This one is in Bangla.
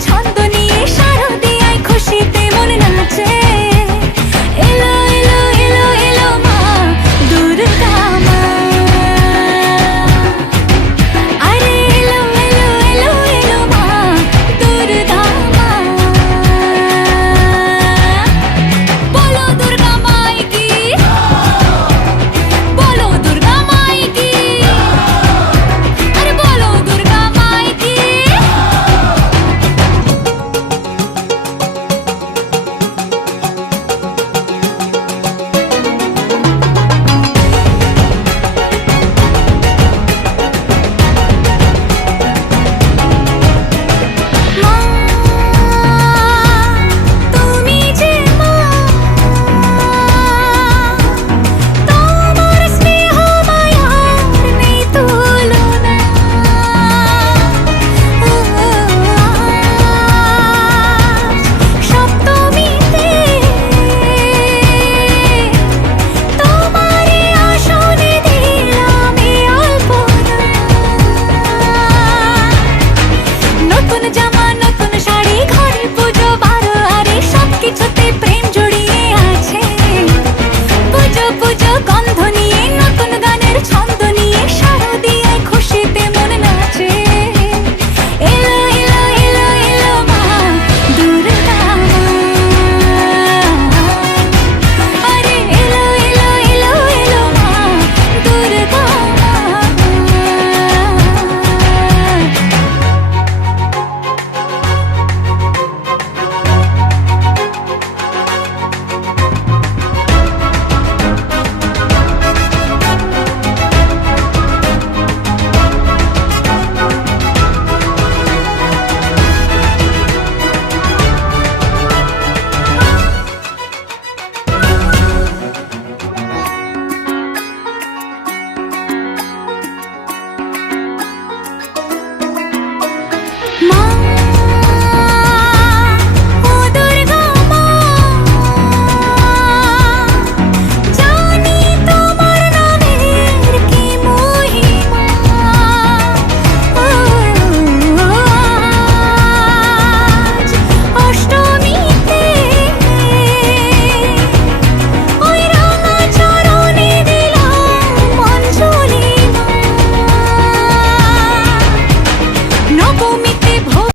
çanda